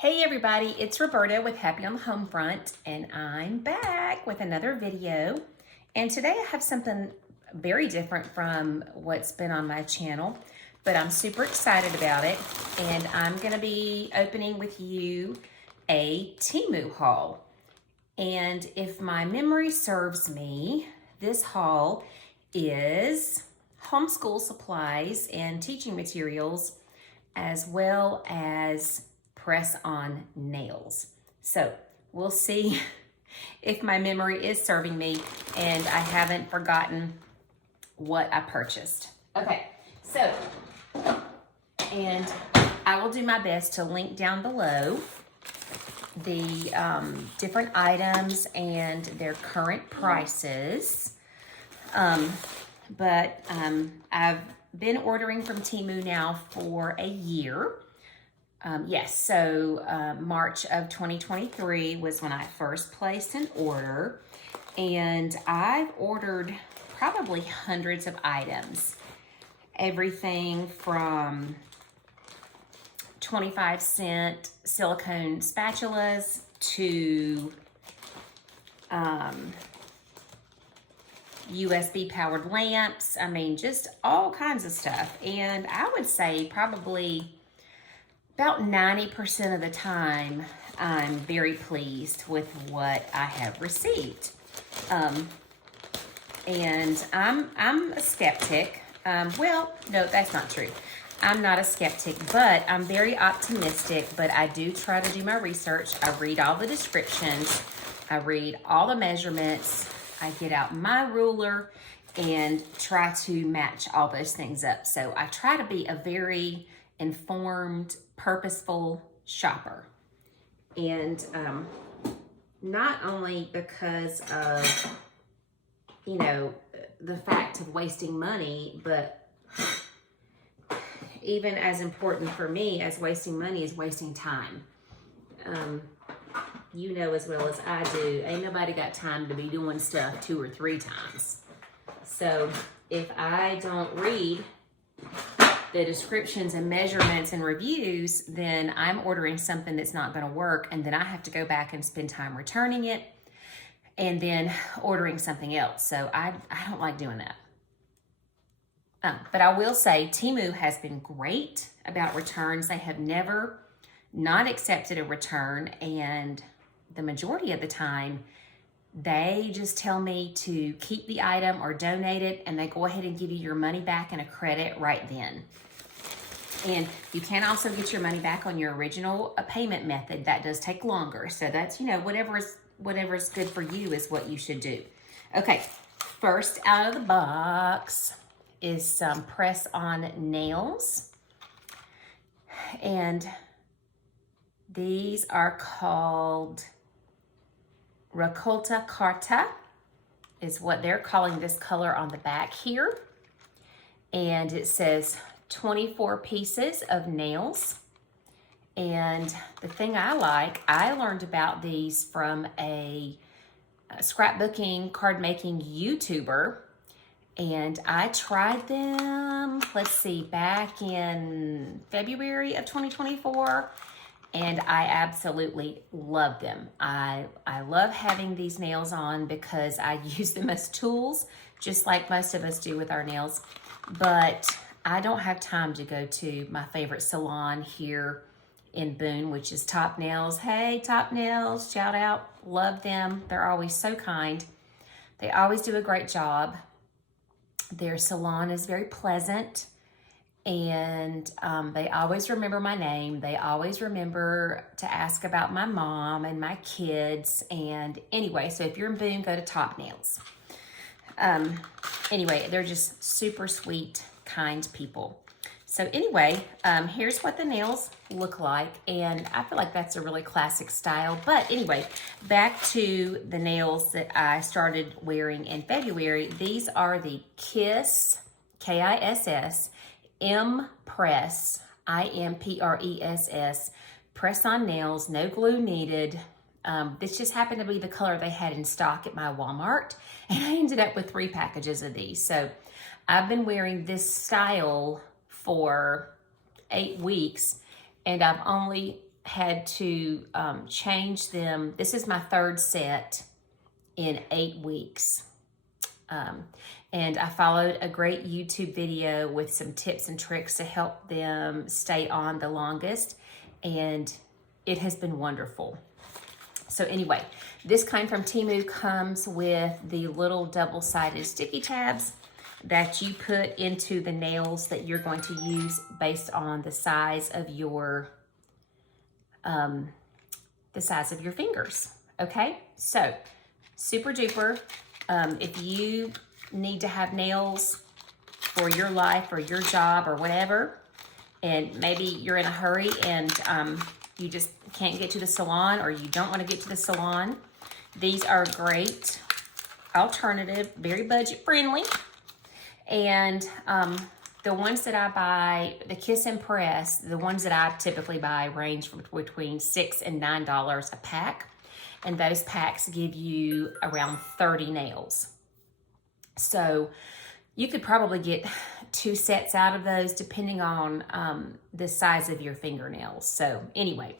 Hey everybody, it's Roberta with Happy on the Home Front, and I'm back with another video. And today I have something very different from what's been on my channel, but I'm super excited about it. And I'm gonna be opening with you a TEMU haul. And if my memory serves me, this haul is homeschool supplies and teaching materials, as well as press-on nails. So we'll see if my memory is serving me and I haven't forgotten what I purchased. Okay, so, and I will do my best to link down below the different items and their current prices. But I've been ordering from TEMU now for a year. March of 2023 was when I first placed an order, and I've ordered probably hundreds of items. Everything from 25-cent silicone spatulas to USB powered lamps. I mean, just all kinds of stuff. And I would say probably about 90% of the time, I'm very pleased with what I have received. And I'm a skeptic. Well, no, that's not true. I'm not a skeptic, but I'm very optimistic, but I do try to do my research. I read all the descriptions. I read all the measurements. I get out my ruler and try to match all those things up. So I try to be a very informed, purposeful shopper. And not only because of, the fact of wasting money, but even as important for me as wasting money is wasting time. You know as well as I do, ain't nobody got time to be doing stuff 2 or 3 times. So if I don't read the descriptions and measurements and reviews, then I'm ordering something that's not going to work, and then I have to go back and spend time returning it and then ordering something else. So I don't like doing that. But I will say TEMU has been great about returns. They have never not accepted a return, and the majority of the time they just tell me to keep the item or donate it, and they go ahead and give you your money back and a credit right then. And you can also get your money back on your original payment method. That does take longer. So that's, whatever's good for you is what you should do. Okay, first out of the box is some press-on nails. And these are called Raccolta Carta, is what they're calling this color on the back here. And it says 24 pieces of nails. And the thing I learned about these from a scrapbooking, card making YouTuber. And I tried them, back in February of 2024. And I absolutely love them. I love having these nails on because I use them as tools, just like most of us do with our nails. But I don't have time to go to my favorite salon here in Boone, which is Top Nails. Hey, Top Nails, shout out, love them. They're always so kind. They always do a great job. Their salon is very pleasant. And they always remember my name. They always remember to ask about my mom and my kids. And anyway, so if you're in Boone, go to Top Nails. Anyway, they're just super sweet, kind people. So anyway, here's what the nails look like. And I feel like that's a really classic style. But anyway, back to the nails that I started wearing in February. These are the Kiss, Kiss, Impress, Impress, press-on nails, no glue needed. This just happened to be the color they had in stock at my Walmart, and I ended up with 3 packages of these. So I've been wearing this style for 8 weeks, and I've only had to change them. This is my third set in 8 weeks. And I followed a great YouTube video with some tips and tricks to help them stay on the longest, and it has been wonderful. So anyway, this kind from TEMU comes with the little double-sided sticky tabs that you put into the nails that you're going to use based on the size of your fingers. Okay, so super duper. If you need to have nails for your life or your job or whatever, and maybe you're in a hurry and you just can't get to the salon, or you don't want to get to the salon, these are a great alternative, very budget friendly. And the ones that I buy, the Kiss and Press, the ones that I typically buy range from between $6 and $9 a pack. And those packs give you around 30 nails. So you could probably get 2 sets out of those depending on the size of your fingernails. So anyway,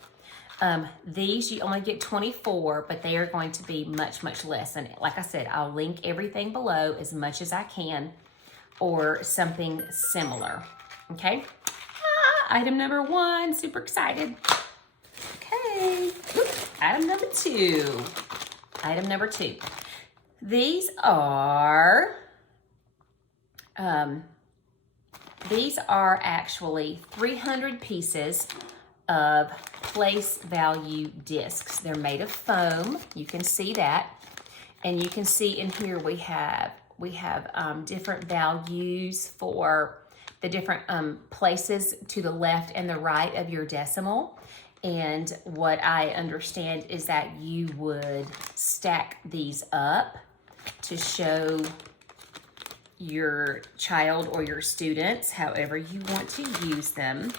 these you only get 24, but they are going to be much, much less. And like I said, I'll link everything below as much as I can, or something similar. Okay, item number 1, super excited. Okay, item number 2. Item number 2. These are actually 300 pieces of place value discs. They're made of foam. You can see that. And you can see in here we have different values for the different places to the left and the right of your decimal. And what I understand is that you would stack these up to show your child or your students however you want to use them.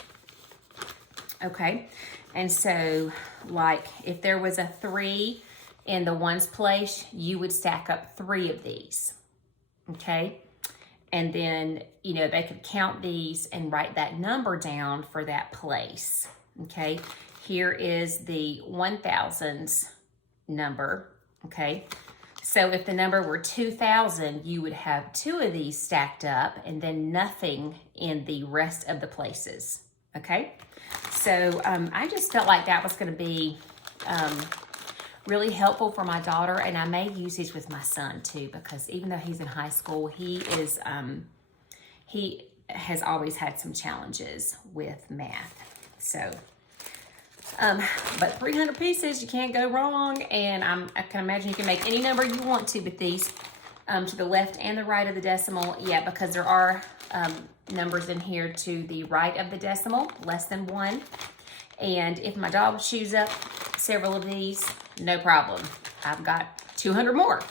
Okay, and so like if there was a 3 in the ones place, you would stack up 3 of these. Okay, and then they could count these and write that number down for that place. Okay, here is the 1000s number. Okay, so if the number were 2000, you would have 2 of these stacked up and then nothing in the rest of the places. Okay, so I just felt like that was going to be really helpful for my daughter, and I may use these with my son too, because even though he's in high school, he has always had some challenges with math. So but 300 pieces, you can't go wrong, and I can imagine you can make any number you want to with these, to the left and the right of the decimal. Yeah, because there are numbers in here to the right of the decimal, less than 1. And if my dog chews up several of these, no problem. I've got 200 more.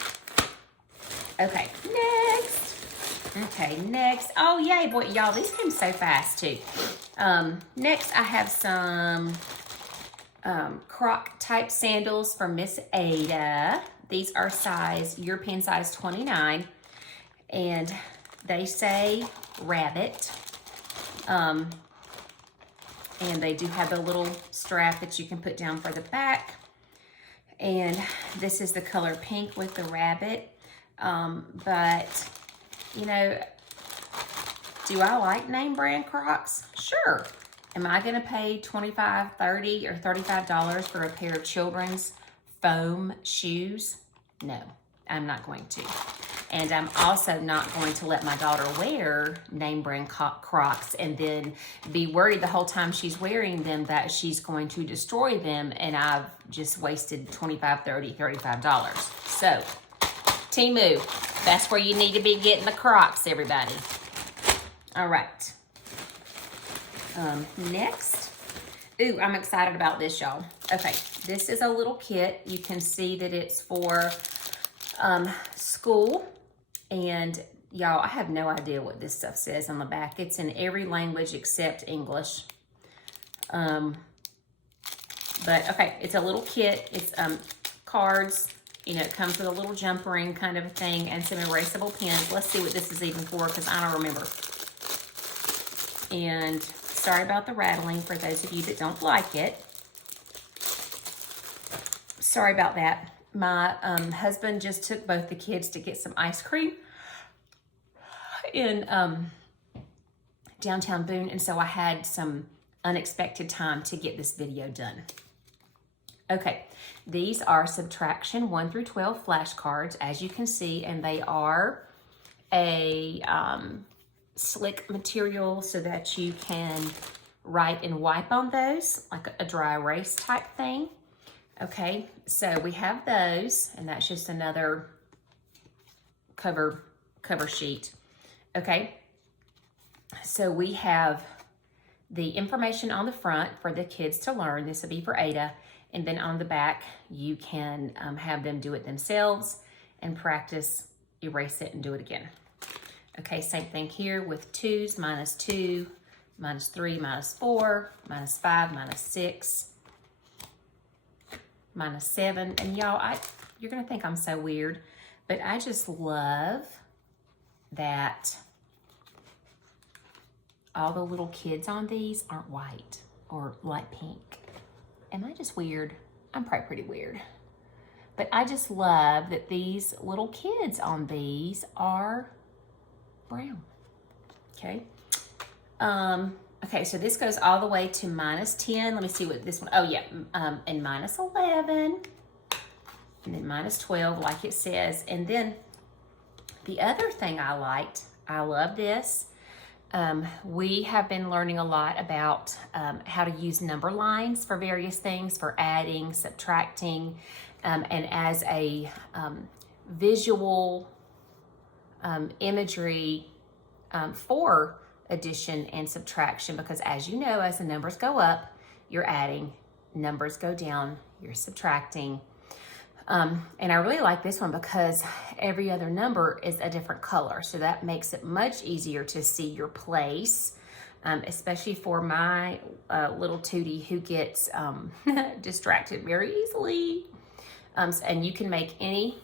Okay, next. Okay, next. Oh, yay, boy, y'all, these came so fast, too. Next, I have some croc type sandals from Miss Ada. These are European size 29, and they say rabbit. And they do have the little strap that you can put down for the back. And this is the color pink with the rabbit. But, do I like name brand Crocs? Sure. Am I gonna pay $25, $30, or $35 for a pair of children's foam shoes? No, I'm not going to. And I'm also not going to let my daughter wear name brand Crocs and then be worried the whole time she's wearing them that she's going to destroy them, and I've just wasted $25, $30, $35. So, TEMU, that's where you need to be getting the Crocs, everybody. All right. Next. Ooh, I'm excited about this, y'all. Okay, this is a little kit. You can see that it's for school. And y'all, I have no idea what this stuff says on the back. It's in every language except English. But okay, it's a little kit. It's cards. It comes with a little jump ring kind of a thing and some erasable pens. Let's see what this is even for, because I don't remember. And sorry about the rattling for those of you that don't like it. Sorry about that. My husband just took both the kids to get some ice cream in downtown Boone, and so I had some unexpected time to get this video done. Okay, these are Subtraction 1 through 12 flashcards, as you can see, and they are a slick material so that you can write and wipe on those, like a dry erase type thing. Okay, so we have those, and that's just another cover sheet. Okay, so we have the information on the front for the kids to learn. This will be for Ada. And then on the back, you can have them do it themselves and practice, erase it, and do it again. Okay, same thing here with 2s, -2, -3, -4, -5, -6, -7. And y'all, you're gonna think I'm so weird, but I just love that all the little kids on these aren't white or light pink. Am I just weird? I'm probably pretty weird. But I just love that these little kids on these are brown. Okay. Okay, so this goes all the way to -10. Let me see what this one, oh yeah, and -11. And then -12, like it says. And then the other thing I liked, I love this. We have been learning a lot about how to use number lines for various things, for adding, subtracting, and as a visual imagery for addition and subtraction, because as you know, as the numbers go up, you're adding, numbers go down, you're subtracting. And I really like this one because every other number is a different color. So that makes it much easier to see your place, especially for my little Tootie who gets distracted very easily. And you can make any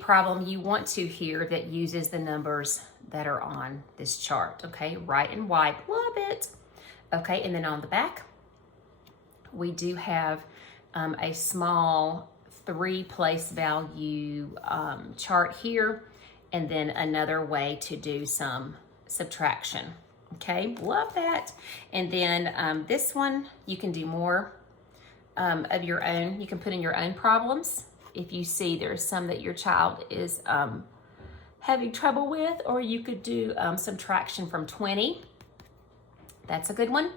problem you want to here that uses the numbers that are on this chart. Okay, write and wipe, love it. Okay, and then on the back, we do have a small 3 place value chart here, and then another way to do some subtraction. Okay, love that. And then this one, you can do more of your own. You can put in your own problems if you see there's some that your child is having trouble with, or you could do subtraction from 20. That's a good one.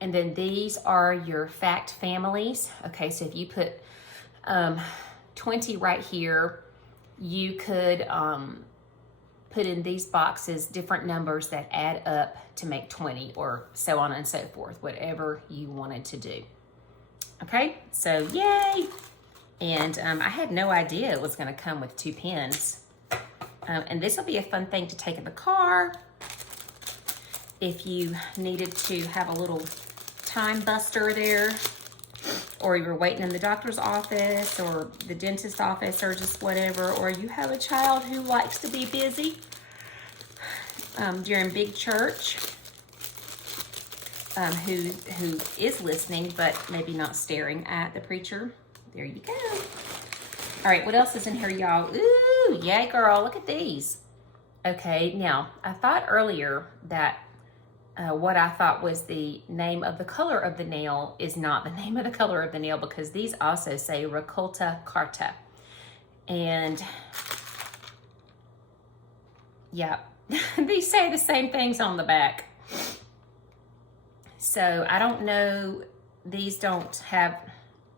And then these are your fact families. Okay, so if you put 20 right here, you could put in these boxes different numbers that add up to make 20, or so on and so forth, whatever you wanted to do. Okay, so yay! And I had no idea it was going to come with 2 pens. And this will be a fun thing to take in the car if you needed to have a little time buster there, or you were waiting in the doctor's office or the dentist's office or just whatever, or you have a child who likes to be busy during big church, who is listening but maybe not staring at the preacher. There you go. All right, what else is in here, y'all? Ooh, yay, girl, look at these. Okay, now, I thought earlier that what I thought was the name of the color of the nail is not the name of the color of the nail, because these also say Ricolta Carta. And yeah, these say the same things on the back. So I don't know, these don't have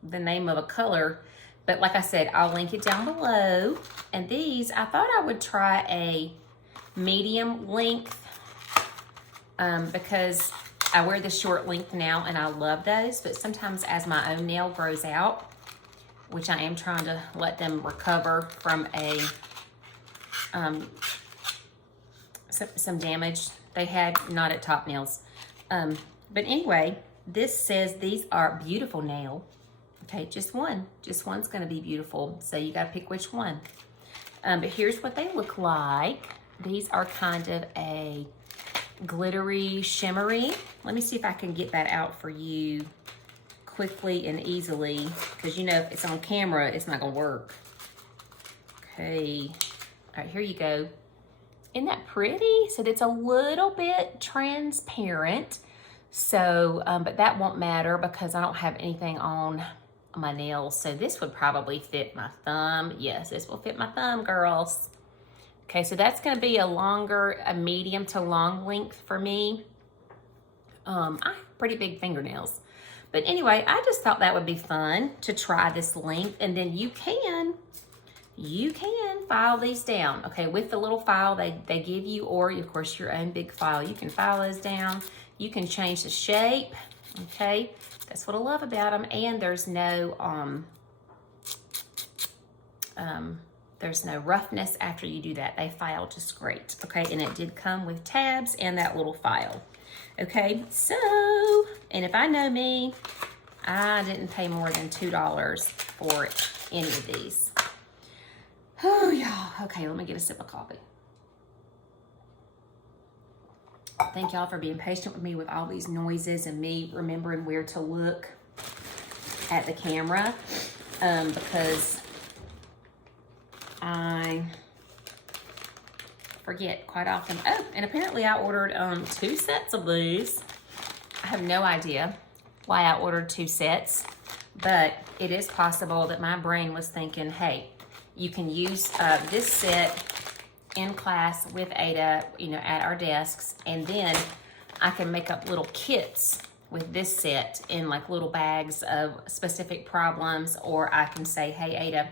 the name of a color, but like I said, I'll link it down below. And these, I thought I would try a medium length, because I wear the short length now and I love those, but sometimes as my own nail grows out, which I am trying to let them recover from a some damage they had, not at Top Nails. But anyway, this says these are beautiful nail. Okay, just one's gonna be beautiful, so you gotta pick which one. But here's what they look like. These are kind of a glittery, shimmery. Let me see if I can get that out for you quickly and easily, because you know if it's on camera, it's not gonna work. Okay, all right, here you go. Isn't that pretty? So it's a little bit transparent. So, but that won't matter because I don't have anything on my nails. So this would probably fit my thumb. Yes, this will fit my thumb, girls. Okay, so that's gonna be a medium to long length for me. I have pretty big fingernails. But anyway, I just thought that would be fun to try this length. And then you can file these down, okay, with the little file they give you, or of course your own big file. You can file those down. You can change the shape, okay? That's what I love about them. And there's no roughness after you do that. They file just great, okay? And it did come with tabs and that little file, okay? So, and if I know me, I didn't pay more than $2 for any of these. Oh, y'all. Okay, let me get a sip of coffee. Thank y'all for being patient with me with all these noises and me remembering where to look at the camera, because I forget quite often. Oh, and apparently I ordered 2 sets of these. I have no idea why I ordered 2 sets, but it is possible that my brain was thinking, hey, you can use this set in class with Ada, you know, at our desks, and then I can make up little kits with this set in like little bags of specific problems, or I can say, hey, Ada,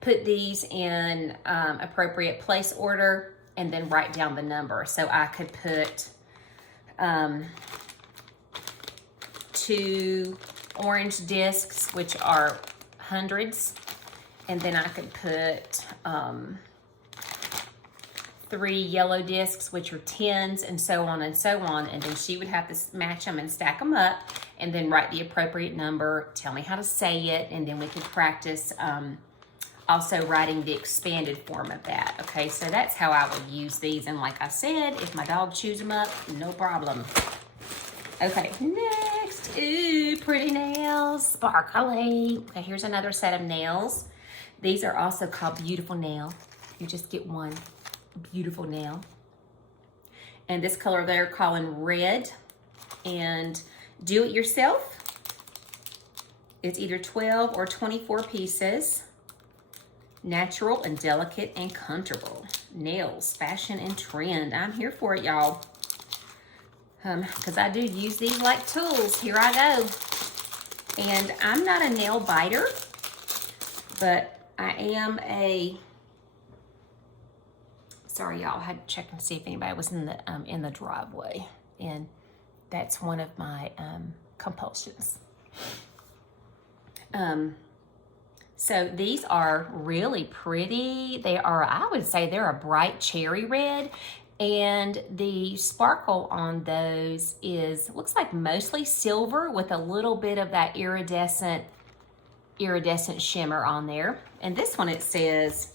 put these in appropriate place order and then write down the number. So I could put 2 orange discs, which are hundreds, and then I could put 3 yellow discs, which are tens, and so on and so on. And then she would have to match them and stack them up and then write the appropriate number, tell me how to say it, and then we could practice also writing the expanded form of that. Okay, so that's how I would use these. And like I said, if my dog chews them up, no problem. Okay, next, ooh, pretty nails, sparkly. Okay, here's another set of nails. These are also called beautiful nail. You just get one beautiful nail. And this color they're calling red. And do it yourself. It's either 12 or 24 pieces. Natural and delicate and comfortable. Nails, fashion and trend. I'm here for it, y'all. Because I do use these like tools. Here I go. And I'm not a nail biter, but I am a, sorry y'all, I had to check and see if anybody was in the driveway. And that's one of my compulsions. So these are really pretty. They are, I would say they're a bright cherry red. And the sparkle on those looks like mostly silver with a little bit of that iridescent shimmer on there. And this one, it says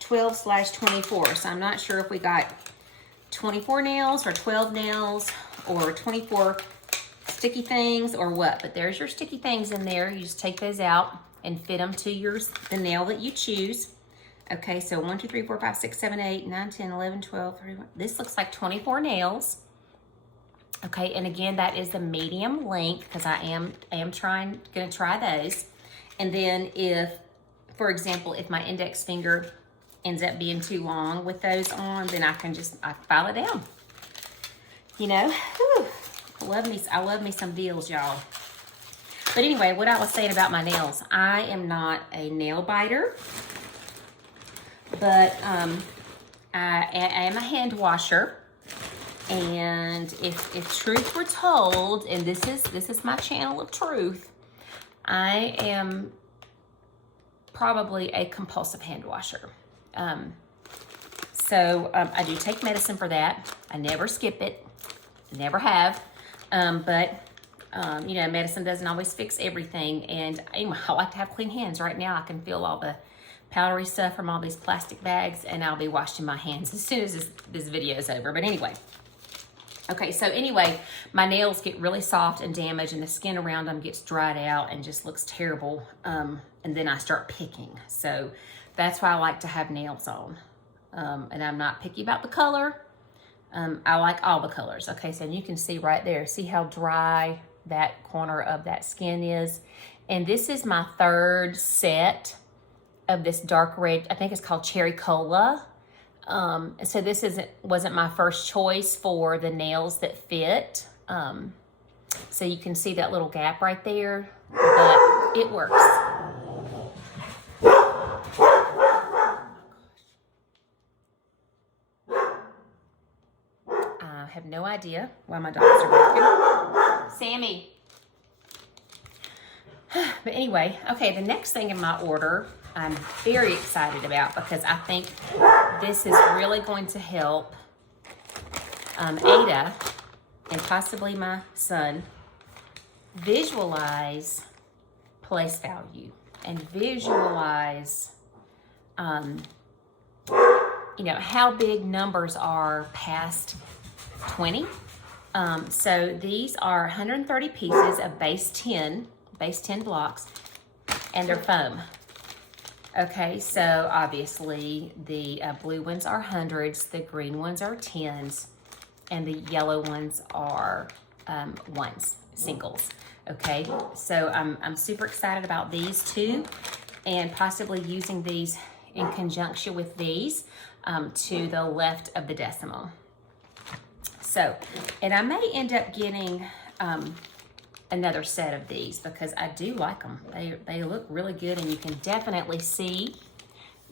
12/24. So I'm not sure if we got 24 nails or 12 nails or 24 sticky things or what. But there's your sticky things in there. You just take those out and fit them to the nail that you choose. Okay, so 1, 2, 3, 4, 5, 6, 7, 8, 9, 10, 11, 12, 13. This looks like 24 nails. Okay, and again, that is the medium length because I am gonna try those. And then if, for example, if my index finger ends up being too long with those on, then I can file it down. You know, whew, I love me some deals, y'all. But anyway, what I was saying about my nails, I am not a nail biter. But I am a hand washer, and if truth were told, and this is my channel of truth, I am probably a compulsive hand washer. So I do take medicine for that. I never skip it, never have. But you know, medicine doesn't always fix everything, and I like to have clean hands. Right now, I can feel all the powdery stuff from all these plastic bags, and I'll be washing my hands as soon as this video is over. But anyway, Okay, so anyway, my nails get really soft and damaged, and the skin around them gets dried out and just looks terrible. And then I start picking. So that's why I like to have nails on. And I'm not picky about the color. I like all the colors. Okay, so you can see right there, see how dry that corner of that skin is. And this is my third set of this dark red, I think it's called Cherry Cola. So this wasn't my first choice for the nails that fit. So you can see that little gap right there, but it works. I have no idea why my dogs are barking. Sammy. But anyway, okay, the next thing in my order I'm very excited about, because I think this is really going to help Ada and possibly my son visualize place value and visualize, you know, how big numbers are past 20. So these are 130 pieces of base 10 blocks, and they're foam. Okay, so obviously the blue ones are hundreds, the green ones are tens, and the yellow ones are ones, singles. Okay, so I'm super excited about these two, and possibly using these in conjunction with these to the left of the decimal. So, and I may end up getting another set of these, because I do like them. They look really good, and you can definitely see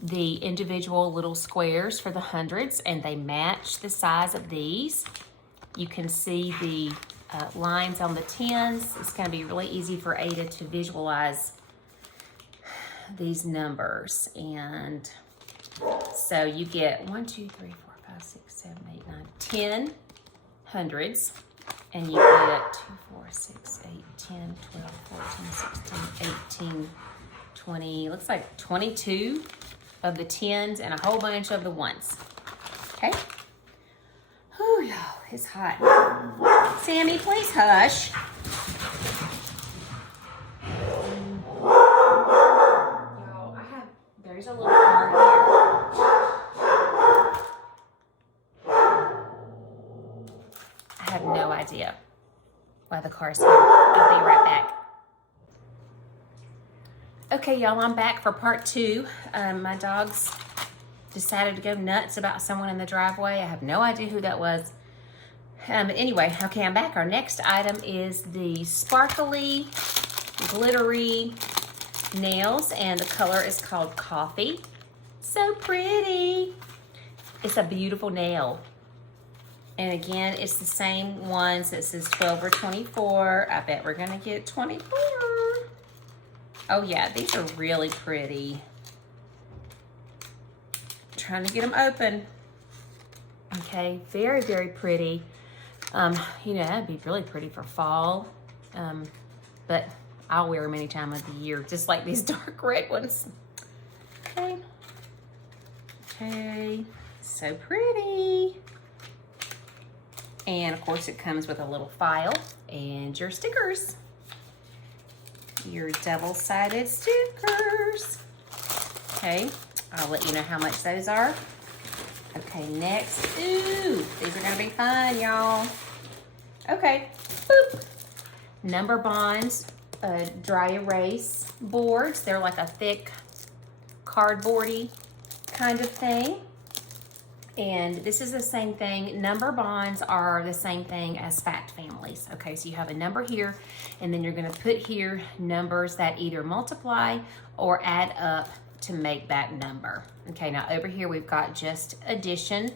the individual little squares for the hundreds, and they match the size of these. You can see the lines on the tens. It's going to be really easy for Ada to visualize these numbers. And so you get 1, 2, 3, 4, 5, 6, 7, 8, 9, 10 hundreds. And you get 2, 4, 6, 8, 10, 12, 14, 16, 18, 20, looks like 22 of the tens and a whole bunch of the ones. Okay? Whew, y'all, it's hot. Sammy, please hush. Y'all, there's a little car here. I have no idea why the car's here. I'll be right back. Okay, y'all, I'm back for part 2. My dogs decided to go nuts about someone in the driveway. I have no idea who that was. Anyway, okay, I'm back. Our next item is the sparkly, glittery nails, and the color is called Coffee. So pretty. It's a beautiful nail. And again, it's the same ones that says 12 or 24. I bet we're gonna get 24. Oh yeah, these are really pretty. Trying to get them open. Okay, very, very pretty. You know, that'd be really pretty for fall. But I'll wear them any time of the year, just like these dark red ones. Okay. Okay, so pretty. And of course it comes with a little file and your stickers. Your double-sided stickers. Okay, I'll let you know how much those are. Okay, next, ooh, these are gonna be fun, y'all. Okay, boop. Number Bonds, dry erase boards. They're like a thick cardboardy kind of thing. And this is the same thing. Number bonds are the same thing as fact families. Okay, so you have a number here, and then you're gonna put here numbers that either multiply or add up to make that number. Okay, now over here we've got just addition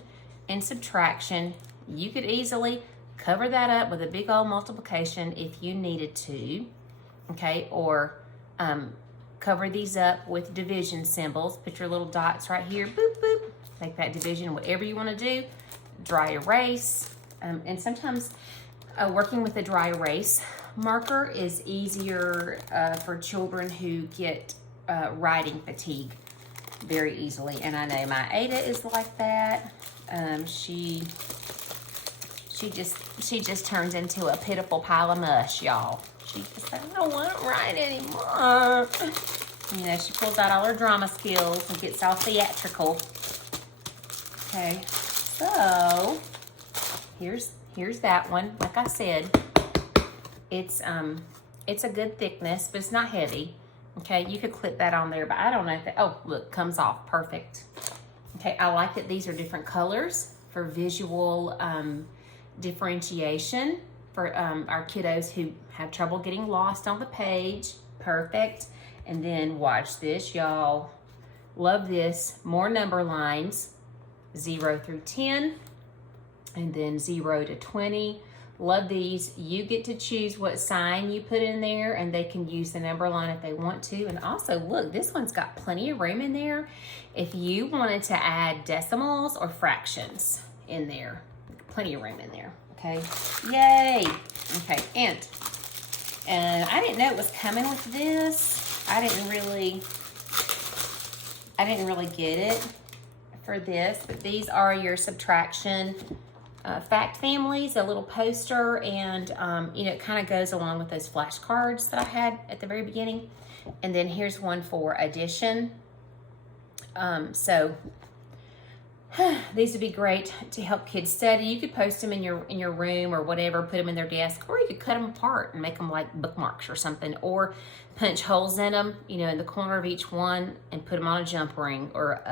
and subtraction. You could easily cover that up with a big old multiplication if you needed to, okay, or cover these up with division symbols. Put your little dots right here, boop, boop. Make that division, whatever you want to do. Dry erase. And sometimes working with a dry erase marker is easier for children who get writing fatigue very easily. And I know my Ada is like that. She She just turns into a pitiful pile of mush, y'all. She just, I don't want to write anymore. You know, she pulls out all her drama skills and gets all theatrical. Okay, so here's that one. Like I said, it's a good thickness, but it's not heavy. Okay, you could clip that on there, but I don't know if that, oh, look, comes off, perfect. Okay, I like that these are different colors for visual differentiation for our kiddos who have trouble getting lost on the page. Perfect. And then watch this, y'all. Love this. More number lines, 0 through 10, and then 0 to 20. Love these. You get to choose what sign you put in there, and they can use the number line if they want to. And also, look, this one's got plenty of room in there if you wanted to add decimals or fractions in there. Plenty of room in there, okay? Yay! Okay, and I didn't know it was coming with this. I didn't really get it for this, but these are your subtraction fact families, a little poster, and you know, it kind of goes along with those flashcards that I had at the very beginning. And then here's one for addition. So these would be great to help kids study. You could post them in your room or whatever, put them in their desk, or you could cut them apart and make them like bookmarks or something, or punch holes in them, you know, in the corner of each one and put them on a jump ring, or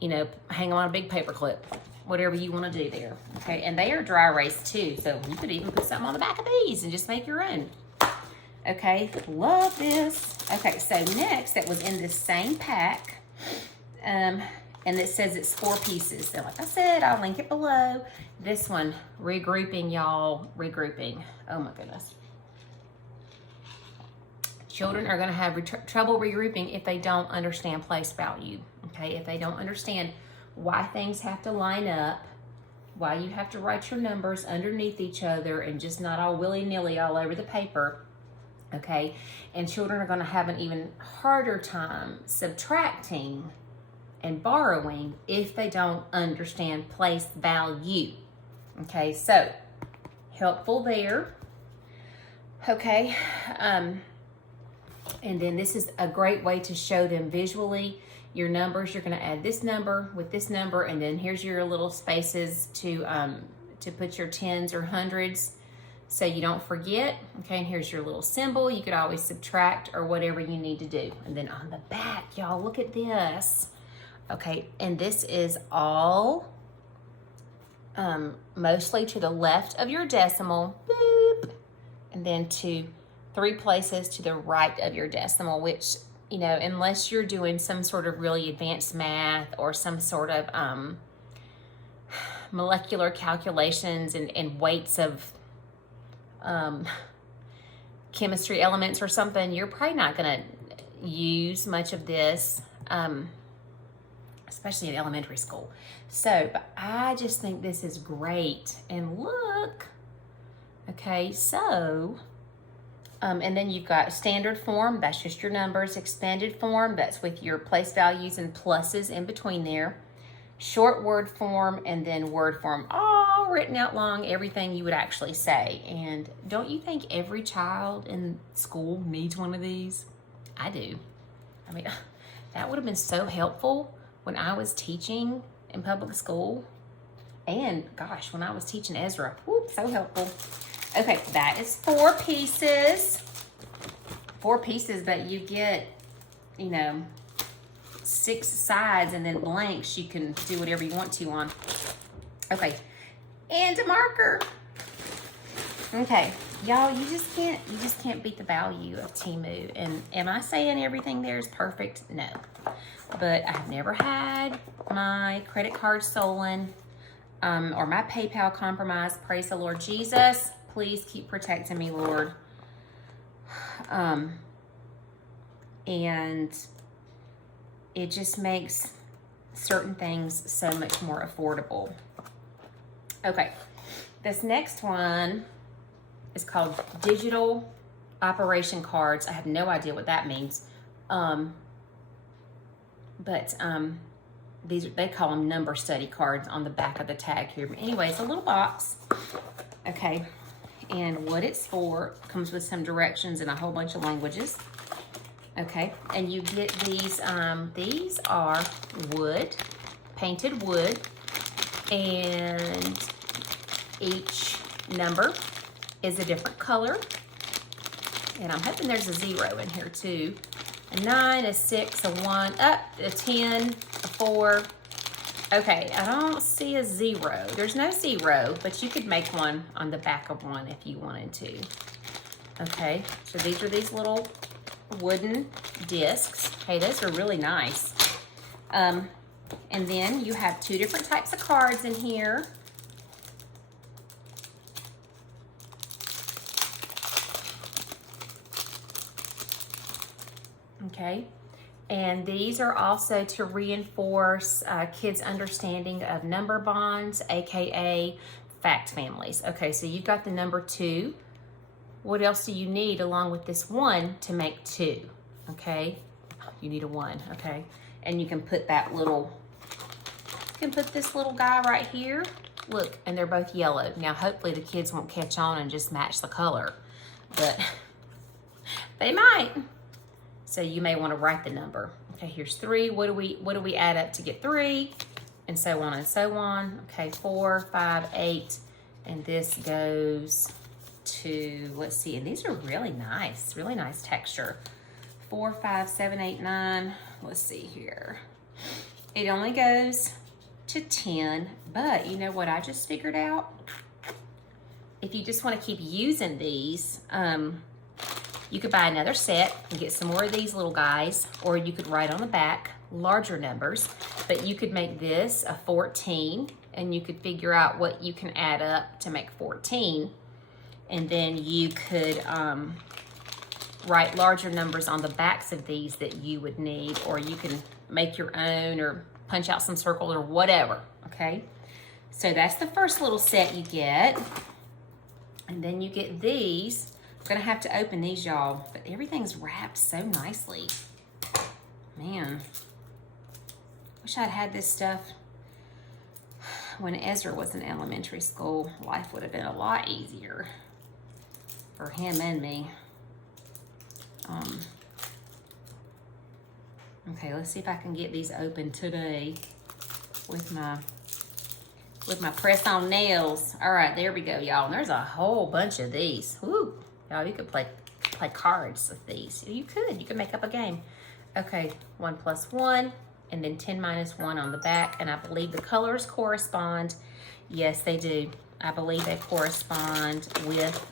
you know, hang them on a big paper clip. Whatever you want to do there. Okay, and they are dry erase too, so you could even put something on the back of these and just make your own. Okay, love this. Okay, so next, that was in this same pack, and it says it's 4 pieces. So like I said, I'll link it below. This one, regrouping, y'all, regrouping. Oh my goodness. Children are gonna have trouble regrouping if they don't understand place value, okay? If they don't understand why things have to line up, why you have to write your numbers underneath each other and just not all willy-nilly all over the paper, okay? And children are gonna have an even harder time subtracting and borrowing if they don't understand place value, okay? So, helpful there, okay? And then this is a great way to show them visually your numbers. You're going to add this number with this number, and then here's your little spaces to put your tens or hundreds so you don't forget. Okay, and here's your little symbol. You could always subtract or whatever you need to do. And then on the back, y'all, look at this. Okay, and this is all mostly to the left of your decimal, boop, and then to 3 places to the right of your decimal, which, you know, unless you're doing some sort of really advanced math or some sort of molecular calculations and weights of chemistry elements or something, you're probably not going to use much of this, especially in elementary school. So, but I just think this is great. And look, okay, so... and then you've got standard form, that's just your numbers. Expanded form, that's with your place values and pluses in between there. Short word form, and then word form, all written out long, everything you would actually say. And don't you think every child in school needs one of these? I do. I mean, that would have been so helpful when I was teaching in public school. And gosh, when I was teaching Ezra, whoop, so helpful. Okay, that is 4 pieces. 4 pieces, but you get, you know, 6 sides and then blanks. You can do whatever you want to on. Okay, and a marker. Okay, y'all, you just can't beat the value of TEMU. And am I saying everything there is perfect? No, but I've never had my credit card stolen or my PayPal compromised. Praise the Lord Jesus. Please keep protecting me, Lord. And it just makes certain things so much more affordable. Okay, this next one is called digital operation cards. I have no idea what that means. But they call them number study cards on the back of the tag here. But anyway, it's a little box. Okay, and what it's for comes with some directions in a whole bunch of languages. Okay, and you get these are wood, painted wood, and each number is a different color. And I'm hoping there's a 0 in here too. A 9, a 6, a 1, a 10, a 4. Okay, I don't see a 0. There's no 0, but you could make one on the back of one if you wanted to. Okay, so these are these little wooden discs. Hey, those are really nice. And then you have 2 different types of cards in here. Okay, and these are also to reinforce kids' understanding of number bonds, aka fact families. Okay, so you've got the number 2. What else do you need along with this 1 to make 2? Okay, you need a 1. Okay, and you can put that little, you can put this little guy right here. Look, and they're both yellow. Now, hopefully the kids won't catch on and just match the color, but they might. So you may want to write the number. Okay, here's 3. What do we add up to get 3? And so on and so on. Okay, 4, 5, 8, and this goes to, let's see, and these are really nice texture. 4, 5, 7, 8, 9. Let's see here. It only goes to 10, but you know what I just figured out? If you just want to keep using these, you could buy another set and get some more of these little guys, or you could write on the back larger numbers, but you could make this a 14, and you could figure out what you can add up to make 14, and then you could write larger numbers on the backs of these that you would need, or you can make your own or punch out some circles or whatever, okay? So that's the first little set you get, and then you get these. I'm gonna have to open these, y'all, but everything's wrapped so nicely. Man, wish I'd had this stuff when Ezra was in elementary school. Life would have been a lot easier for him and me. Okay, let's see if I can get these open today with my press-on nails. All right, there we go, y'all. And there's a whole bunch of these. Woo! Y'all, you could play cards with these. You could make up a game. Okay, 1 + 1, and then 10 - 1 on the back. And I believe the colors correspond. Yes, they do. I believe they correspond with,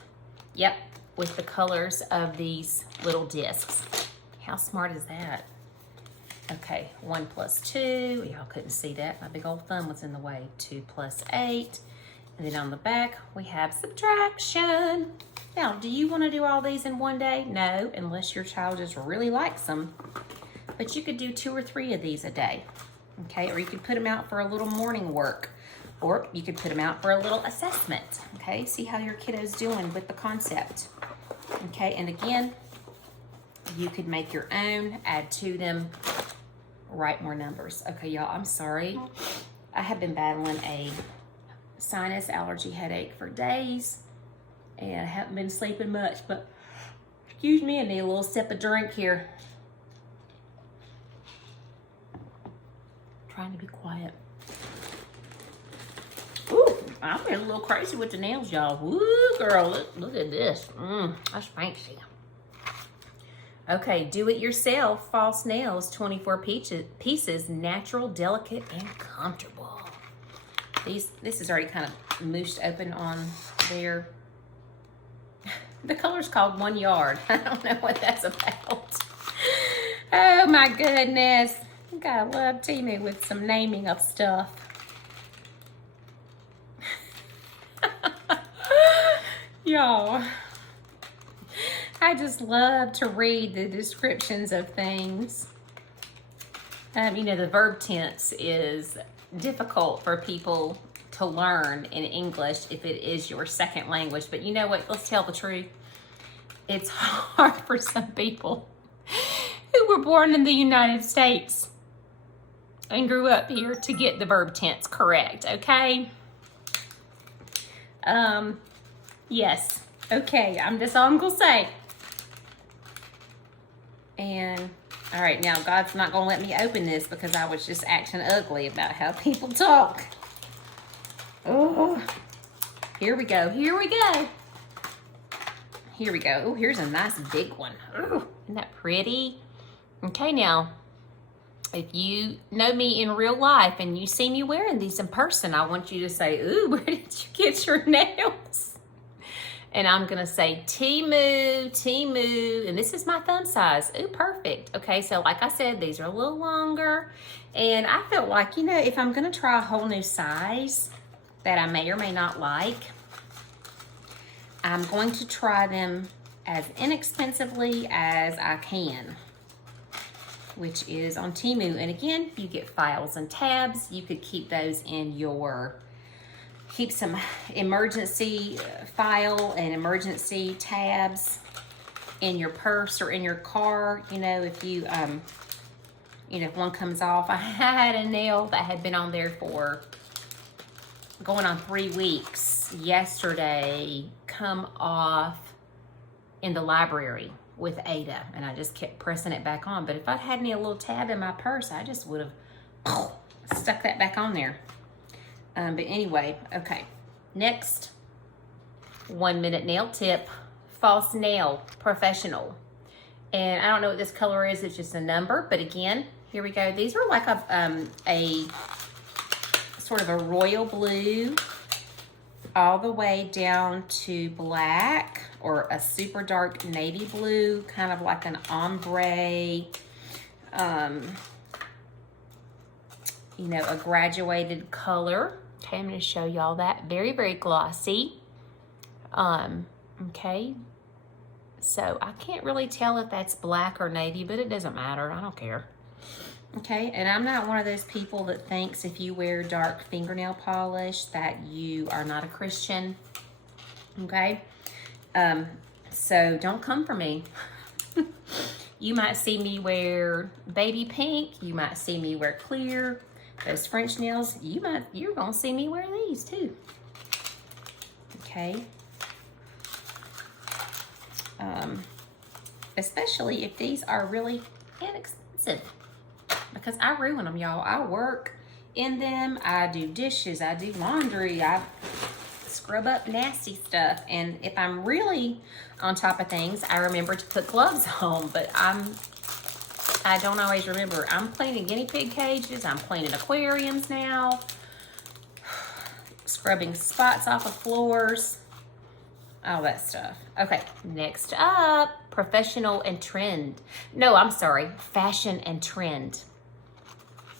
yep, with the colors of these little discs. How smart is that? Okay, 1 + 2. Y'all couldn't see that. My big old thumb was in the way. 2 + 8. And then on the back, we have subtraction. Now, do you want to do all these in one day? No, unless your child just really likes them. But you could do 2 or 3 of these a day, okay? Or you could put them out for a little morning work, or you could put them out for a little assessment, okay? See how your kiddo's doing with the concept, okay? And again, you could make your own, add to them, write more numbers. Okay, y'all, I'm sorry. I have been battling a sinus allergy headache for days, and I haven't been sleeping much, but excuse me, I need a little sip of drink here. Trying to be quiet. Ooh, I'm getting a little crazy with the nails, y'all. Woo, girl, look at this. That's fancy. Okay, do it yourself. False nails, 24 pieces, natural, delicate, and comfortable. This is already kind of mooshed open on there. The color's called 1 Yard. I don't know what that's about. Oh my goodness. Gotta love TEMU with some naming of stuff. Y'all, I just love to read the descriptions of things. You know, the verb tense is difficult for people to learn in English if it is your second language. But you know what? Let's tell the truth. It's hard for some people who were born in the United States. and grew up here to get the verb tense correct, okay? Yes, okay, that's all I'm gonna say. And, all right, now God's not gonna let me open this because I was just acting ugly about how people talk. Oh, here we go, here we go. Here we go. Oh, here's a nice big one. Ooh, isn't that pretty? Okay, now, if you know me in real life and you see me wearing these in person, I want you to say, ooh, where did you get your nails? And I'm gonna say TEMU, TEMU, and this is my thumb size. Ooh, perfect. Okay, so like I said, these are a little longer. And I felt like, you know, if I'm gonna try a whole new size that I may or may not like, I'm going to try them as inexpensively as I can, which is on TEMU. And again, you get files and tabs. You could keep those in keep some emergency file and emergency tabs in your purse or in your car. You know, if you, if one comes off. I had a nail that had been on there for going on 3 weeks yesterday, come off in the library with Ada, and I just kept pressing it back on. But if I'd had me a little tab in my purse, I just would have stuck that back on there. But anyway, okay. Next, 1 minute nail tip, false nail, professional. And I don't know what this color is, it's just a number, but again, here we go. These are like a sort of a royal blue all the way down to black, or a super dark navy blue, kind of like an ombre, you know, a graduated color. Okay, I'm going to show y'all that. Very, very glossy. Okay. So I can't really tell if that's black or navy, but it doesn't matter. I don't care. Okay, and I'm not one of those people that thinks if you wear dark fingernail polish that you are not a Christian. Okay? So don't come for me. You might see me wear baby pink. You might see me wear clear. Those French nails, you're gonna see me wear these too. Okay. Especially if these are really inexpensive, because I ruin them, y'all. I work in them. I do dishes. I do laundry. I scrub up nasty stuff. And if I'm really on top of things, I remember to put gloves on, but I don't always remember. I'm cleaning guinea pig cages. I'm cleaning aquariums now. Scrubbing spots off of floors. All that stuff. Okay, next up, professional and trend. No, I'm sorry, fashion and trend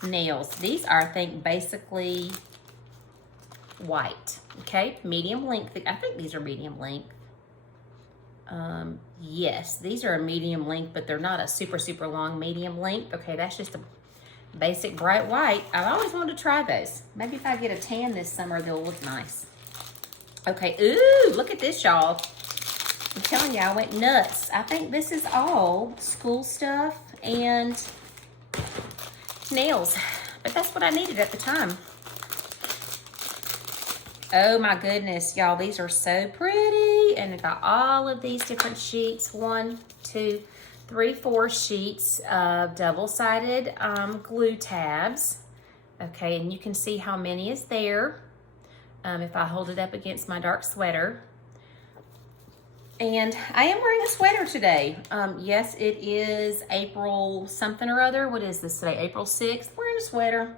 nails. These are, I think, basically white. Okay, medium length. I think these are medium length. Yes, these are a medium length, but they're not a super, super long medium length. Okay, that's just a basic bright white. I've always wanted to try those. Maybe if I get a tan this summer, they'll look nice. Okay, ooh, look at this, y'all. I'm telling you, I went nuts. I think this is all school stuff and nails, but that's what I needed at the time. Oh my goodness, y'all, these are so pretty. And I got all of these different sheets, 1, 2, 3, 4 sheets of double-sided glue tabs. Okay, and you can see how many is there. If I hold it up against my dark sweater. And I am wearing a sweater today. Yes, it is April something or other. What is this today? April 6th. Wearing a sweater.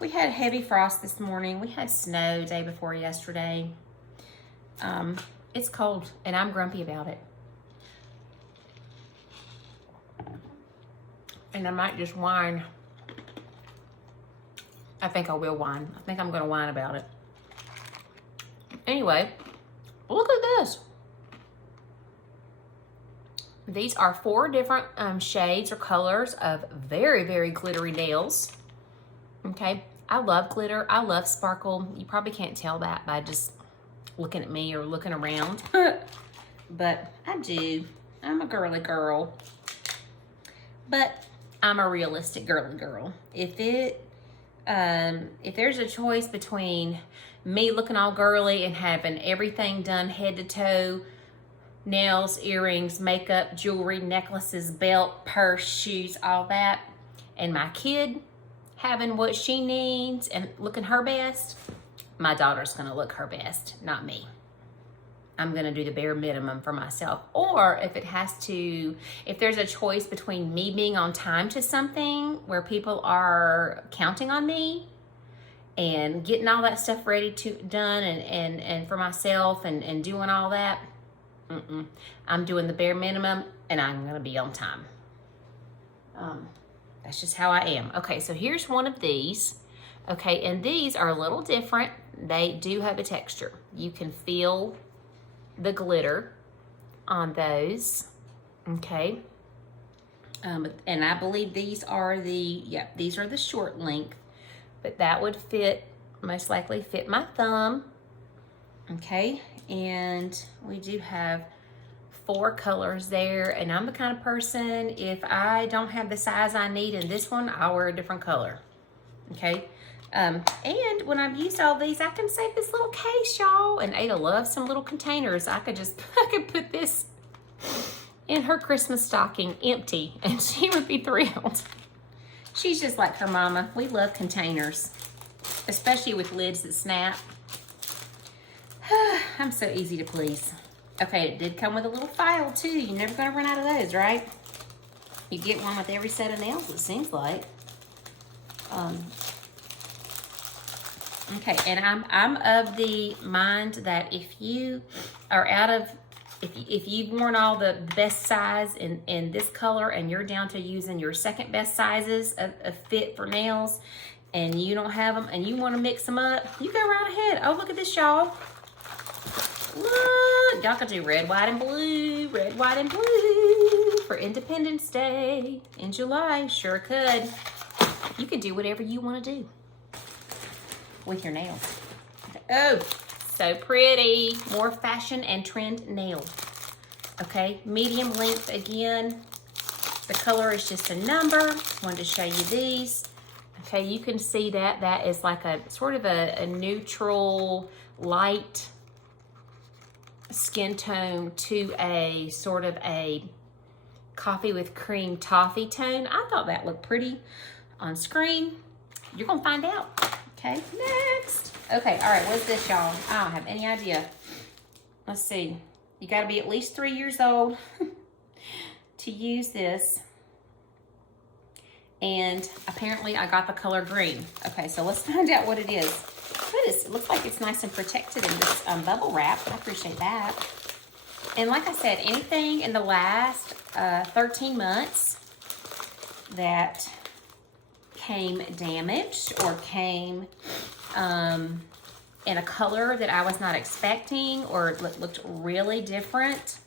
We had heavy frost this morning. We had snow day before yesterday. It's cold and I'm grumpy about it. And I might just whine. I think I will whine. I think I'm going to whine about it. Anyway, look at this. These are 4 different shades or colors of very, very glittery nails. Okay, I love glitter. I love sparkle. You probably can't tell that by just looking at me or looking around. But I do. I'm a girly girl. But I'm a realistic girly girl. If there's a choice between me looking all girly and having everything done head to toe, nails, earrings, makeup, jewelry, necklaces, belt, purse, shoes, all that, and my kid having what she needs and looking her best, my daughter's gonna look her best, not me. I'm gonna do the bare minimum for myself. Or if there's a choice between me being on time to something where people are counting on me and getting all that stuff done and for myself and doing all that, I'm doing the bare minimum and I'm gonna be on time. That's just how I am. Okay, so here's one of these. Okay, and these are a little different. They do have a texture. You can feel the glitter on those. Okay. And I believe these are these are the short length, but that would most likely fit my thumb. Okay, and we do have 4 colors there, and I'm the kind of person, if I don't have the size I need in this one, I'll wear a different color. Okay, and when I've used all these, I can save this little case, y'all. And Ada loves some little containers. I could put this in her Christmas stocking empty, and she would be thrilled. She's just like her mama. We love containers, especially with lids that snap. I'm so easy to please. Okay, it did come with a little file too. You're never gonna run out of those, right? You get one with every set of nails, it seems like. Okay, and I'm of the mind that if you are if you've worn all the best size in this color and you're down to using your second best sizes of fit for nails, and you don't have them and you want to mix them up, you go right ahead. Oh, look at this, y'all. Look, y'all could do red, white, and blue. Red, white, and blue for Independence Day in July. Sure could. You could do whatever you want to do with your nails. Oh, so pretty. More fashion and trend nail. Okay, medium length again. The color is just a number. Wanted to show you these. Okay, you can see that is like a sort of a neutral light skin tone to a sort of a coffee with cream toffee tone. I thought that looked pretty on screen. You're gonna find out. Okay, next. Okay, all right, what's this, y'all? I don't have any idea. Let's see. You gotta be at least 3 years old to use this. And apparently I got the color green. Okay, so let's find out what it is. It looks like it's nice and protected in this bubble wrap. I appreciate that. And like I said, anything in the last 13 months that came damaged or came in a color that I was not expecting, or looked really different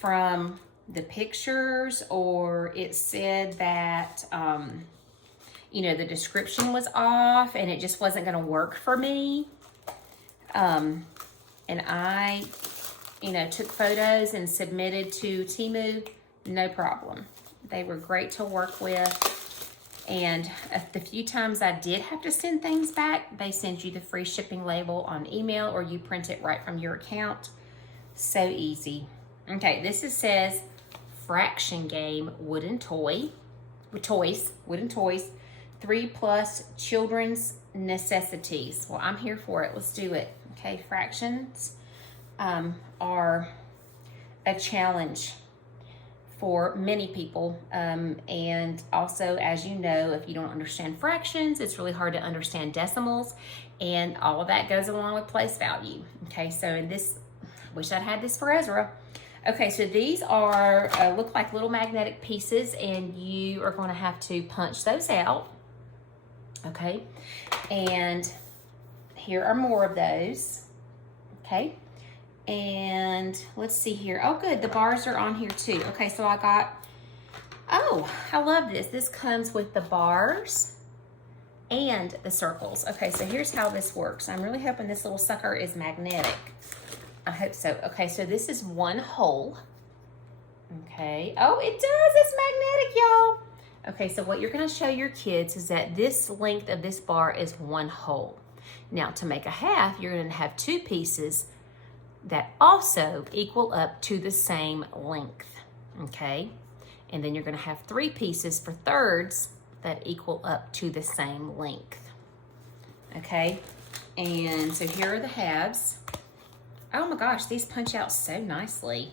from the pictures, or it said that you know, the description was off and it just wasn't going to work for me. And I, you know, took photos and submitted to TEMU, no problem. They were great to work with. And the few times I did have to send things back, they send you the free shipping label on email, or you print it right from your account. So easy. Okay, says Fraction Game Wooden Toys. 3+ children's necessities. Well, I'm here for it. Let's do it. Okay, fractions are a challenge for many people. And also, as you know, if you don't understand fractions, it's really hard to understand decimals, and all of that goes along with place value. Okay, so in this, wish I'd had this for Ezra. Okay, so these are, look like little magnetic pieces, and you are going to have to punch those out. Okay, and here are more of those. Okay, and let's see here. Oh, good, the bars are on here too. Okay, so I got, oh, I love this. This comes with the bars and the circles. Okay, so here's how this works. I'm really hoping this little sucker is magnetic. I hope so. Okay, so this is one hole. Okay. Oh, it does. It's magnetic, y'all. Okay, so what you're gonna show your kids is that this length of this bar is one whole. Now to make a half, you're gonna have two pieces that also equal up to the same length, okay? And then you're gonna have three pieces for thirds that equal up to the same length, okay? And so here are the halves. Oh my gosh, these punch out so nicely.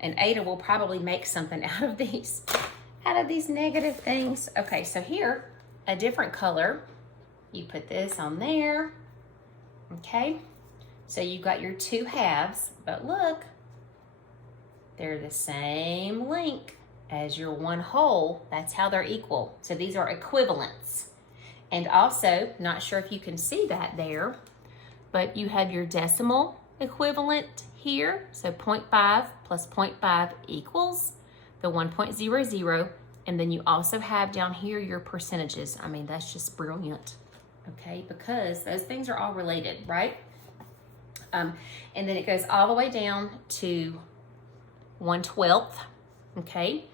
And Ada will probably make something out of these negative things. Okay, so here, a different color. You put this on there, okay? So you got your two halves, but look, they're the same length as your one whole. That's how they're equal. So these are equivalents. And also, not sure if you can see that there, but you have your decimal equivalent here. So 0.5 plus 0.5 equals the 1.00. And then you also have down here your percentages. I mean, that's just brilliant, okay? Because those things are all related, right? And then it goes all the way down to 1/12, okay?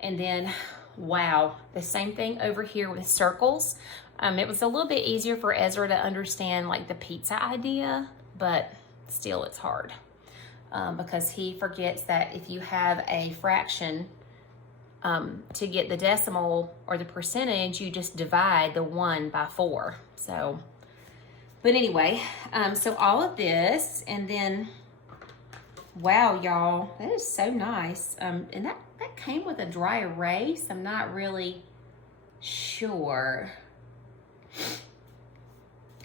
And then, wow, the same thing over here with circles. It was a little bit easier for Ezra to understand like the pizza idea, but still it's hard because he forgets that if you have a fraction, to get the decimal or the percentage, you just divide the 1 by 4. So, but anyway, so all of this, and then, wow, y'all, that is so nice. And that came with a dry erase. I'm not really sure.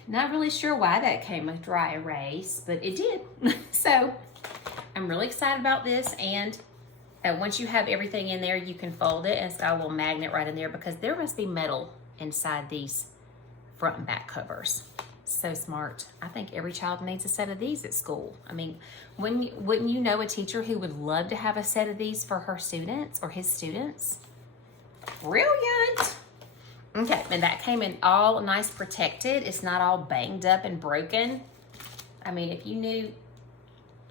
Not really sure why that came with dry erase, but it did. So I'm really excited about this. And once you have everything in there, you can fold it and it's got a little magnet right in there because there must be metal inside these front and back covers. So smart. I think every child needs a set of these at school. I mean, wouldn't you know a teacher who would love to have a set of these for her students or his students? Brilliant. Okay, and that came in all nice protected. It's not all banged up and broken. I mean, if you knew,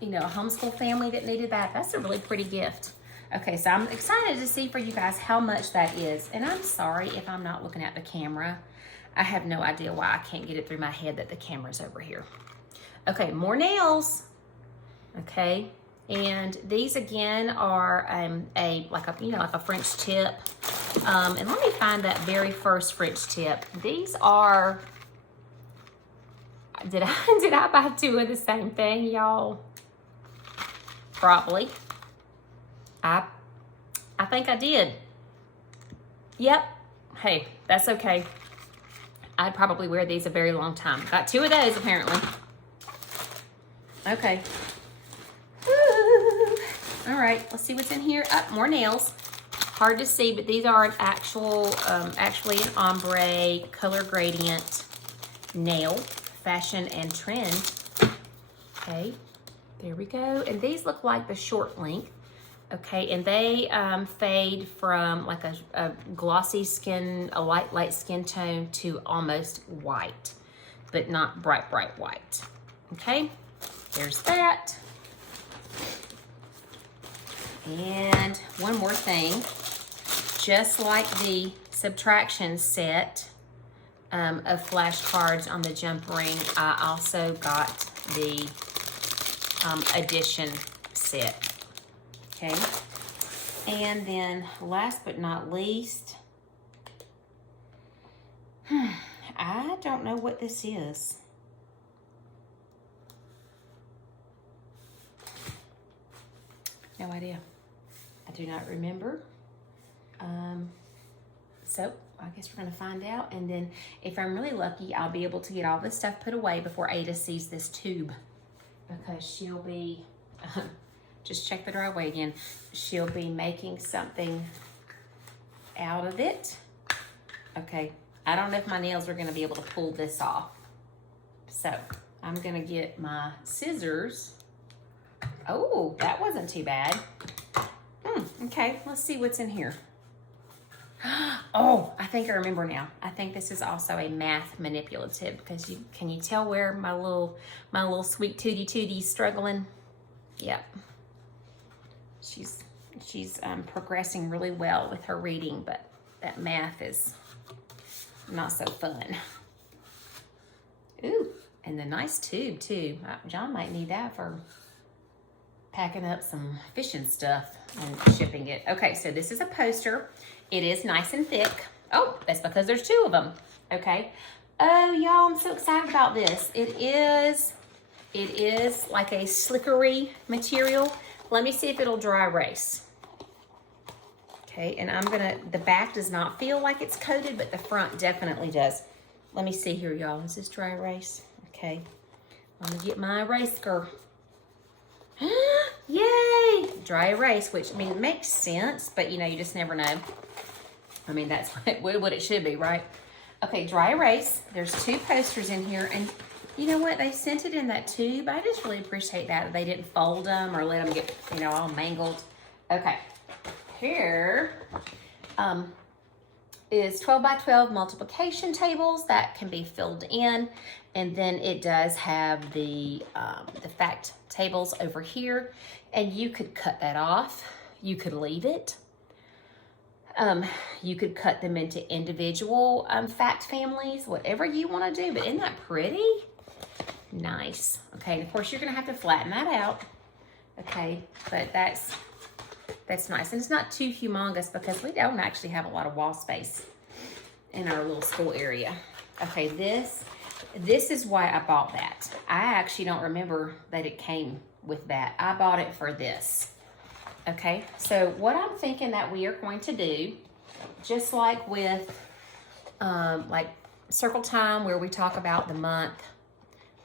you know, a homeschool family that needed that, that's a really pretty gift. Okay, so I'm excited to see for you guys how much that is. And I'm sorry if I'm not looking at the camera. I have no idea why I can't get it through my head that the camera's over here. Okay, more nails. Okay, and these again are like a French tip. And let me find that very first French tip. These are, did I buy two of the same thing, y'all? Probably. I think I did. Yep. Hey, that's okay. I'd probably wear these a very long time. Got two of those apparently. Okay. Woo. All right, let's see what's in here. More nails. Hard to see, but these are an actually an ombre color gradient nail, fashion and trend. Okay, there we go. And these look like the short length. Okay, and they fade from like a glossy skin, a light skin tone to almost white, but not bright white. Okay, there's that. And one more thing, just like the Subtraction set of flashcards on the jump ring, I also got the Addition set. Okay, and then last but not least, I don't know what this is. No idea. I do not remember. So I guess we're gonna find out, and then if I'm really lucky, I'll be able to get all this stuff put away before Ada sees this tube, because she'll be just check the driveway again. She'll be making something out of it. Okay, I don't know if my nails are gonna be able to pull this off. So I'm gonna get my scissors. Oh, that wasn't too bad. Okay, let's see what's in here. Oh, I think I remember now. I think this is also a math manipulative, because can you tell where my little sweet Tootie struggling? Yep. She's progressing really well with her reading, but that math is not so fun. Ooh, and the nice tube too. John might need that for packing up some fishing stuff and shipping it. Okay, so this is a poster. It is nice and thick. Oh, that's because there's 2 of them. Okay. Oh, y'all, I'm so excited about this. It is like a slickery material. Let me see if it'll dry erase. Okay, and the back does not feel like it's coated, but the front definitely does. Let me see here, y'all. Is this dry erase? Okay. I'm gonna get my eraser. Yay! Dry erase, which I mean, it makes sense, but you know, you just never know. I mean, that's what it should be, right? Okay, dry erase. There's 2 posters in here, and you know what? They sent it in that tube. I just really appreciate that they didn't fold them or let them get, you know, all mangled. Okay, here is 12 by 12 multiplication tables that can be filled in, and then it does have the fact tables over here, and you could cut that off. You could leave it. You could cut them into individual fact families, whatever you want to do, but isn't that pretty? Nice. Okay, and of course you're going to have to flatten that out. Okay, but that's nice. And it's not too humongous because we don't actually have a lot of wall space in our little school area. Okay, this is why I bought that. I actually don't remember that it came with that. I bought it for this. Okay, so what I'm thinking that we are going to do, just like with like circle time, where we talk about the month,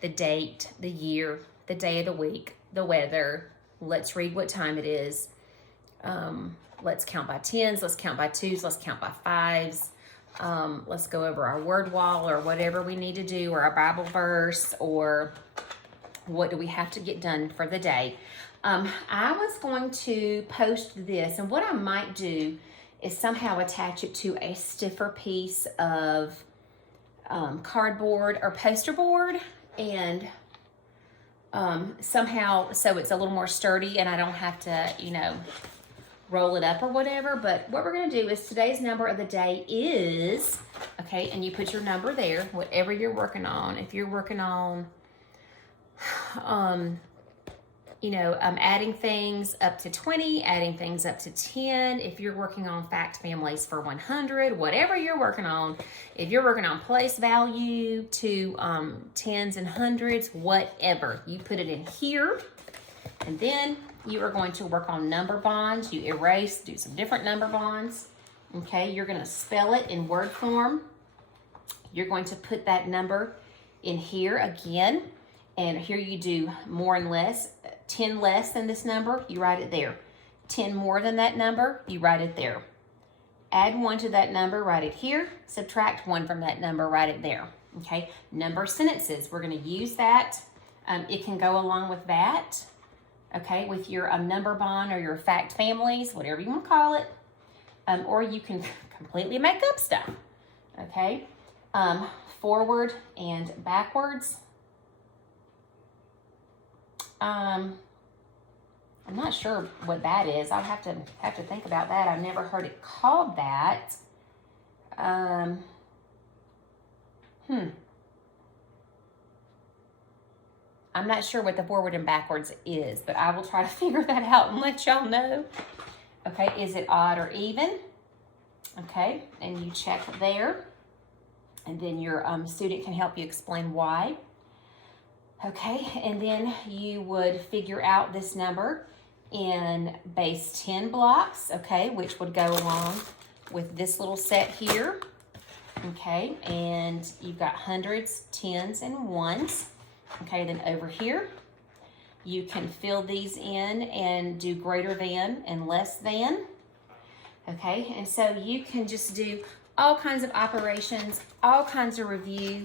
the date, the year, the day of the week, the weather, let's read what time it is, let's count by 10s, let's count by 2s, let's count by 5s, let's go over our word wall or whatever we need to do, or our Bible verse, or what do we have to get done for the day. I was going to post this, and what I might do is somehow attach it to a stiffer piece of cardboard or poster board, and somehow so it's a little more sturdy and I don't have to, you know, roll it up or whatever. But what we're going to do is today's number of the day is, okay, and you put your number there, whatever you're working on. If you're working on you know, adding things up to 20, adding things up to 10. If you're working on fact families for 100, whatever you're working on, if you're working on place value to 10s and 100s, whatever, you put it in here. And then you are going to work on number bonds. You erase, do some different number bonds. Okay, you're going to spell it in word form. You're going to put that number in here again. And here you do more and less. 10 less than this number, you write it there. 10 more than that number, you write it there. Add 1 to that number, write it here. Subtract 1 from that number, write it there. Okay, number sentences, we're going to use that. It can go along with that, okay, with your number bond or your fact families, whatever you want to call it. Or you can completely make up stuff, okay. Forward and backwards. I'm not sure what that is. I'll have to think about that. I've never heard it called that. I'm not sure what the forward and backwards is, but I will try to figure that out and let y'all know. Okay, is it odd or even? Okay, and you check there. And then your student can help you explain why. Okay, and then you would figure out this number in base 10 blocks, okay, which would go along with this little set here, okay, and you've got hundreds, tens, and ones, okay. Then over here, you can fill these in and do greater than and less than, okay, and so you can just do all kinds of operations, all kinds of review,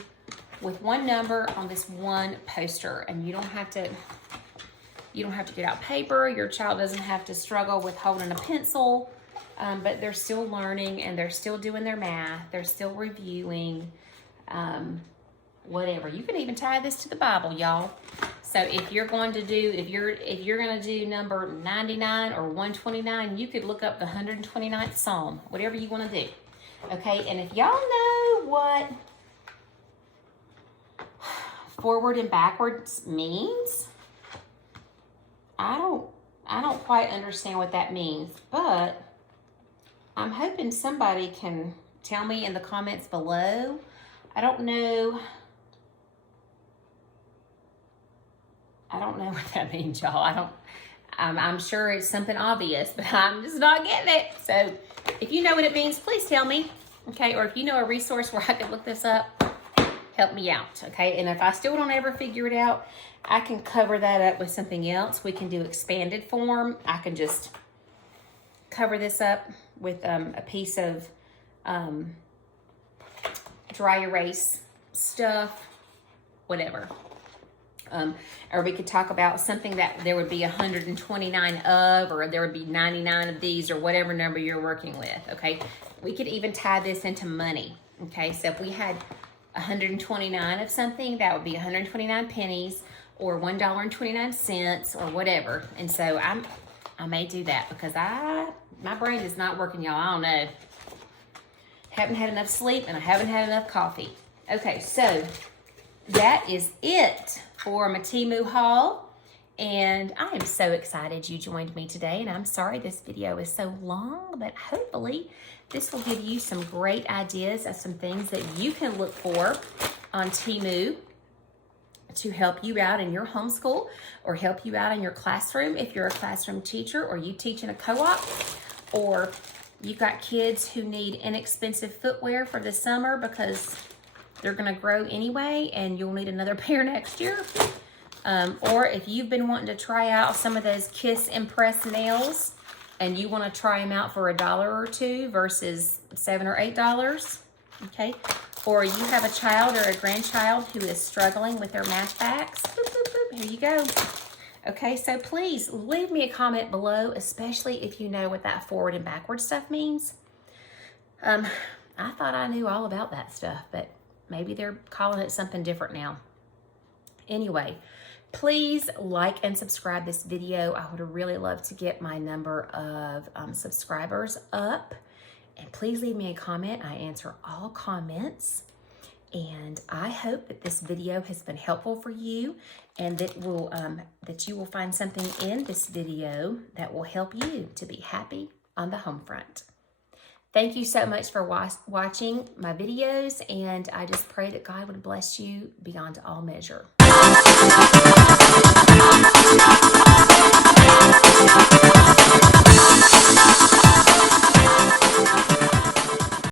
with one number on this one poster, and you don't have to get out paper. Your child doesn't have to struggle with holding a pencil, but they're still learning and they're still doing their math. They're still reviewing, whatever. You can even tie this to the Bible, y'all. So if you're going to do number 99 or 129, you could look up the 129th Psalm, whatever you want to do. Okay, and if y'all know what forward and backwards means, I don't quite understand what that means, but I'm hoping somebody can tell me in the comments below. I don't know what that means, y'all. I'm sure it's something obvious, but I'm just not getting it. So if you know what it means, please tell me, okay? Or if you know a resource where I can look this up, help me out, okay? And if I still don't ever figure it out, I can cover that up with something else. We can do expanded form. I can just cover this up with a piece of dry erase stuff, whatever. Or we could talk about something that there would be 129 of, or there would be 99 of these, or whatever number you're working with, okay? We could even tie this into money, okay? So if we had 129 of something, that would be 129 pennies, or $1.29, or whatever. And so I may do that because my brain is not working, y'all. I don't know. Haven't had enough sleep, and I haven't had enough coffee. Okay, so that is it for my TEMU haul, and I am so excited you joined me today, and I'm sorry this video is so long, but hopefully this will give you some great ideas of some things that you can look for on TEMU to help you out in your homeschool or help you out in your classroom if you're a classroom teacher or you teach in a co-op, or you've got kids who need inexpensive footwear for the summer because they're going to grow anyway and you'll need another pair next year. Or if you've been wanting to try out some of those Kiss Impress nails and you want to try them out for $1 or $2 versus $7 or $8, okay? Or you have a child or a grandchild who is struggling with their math facts, boop, boop, boop, here you go. Okay, so please leave me a comment below, especially if you know what that forward and backward stuff means. I thought I knew all about that stuff, but maybe they're calling it something different now. Anyway, please like and subscribe this video. I would really love to get my number of subscribers up. And please leave me a comment. I answer all comments. And I hope that this video has been helpful for you and that you will find something in this video that will help you to be happy on the home front. Thank you so much for watching my videos, and I just pray that God would bless you beyond all measure.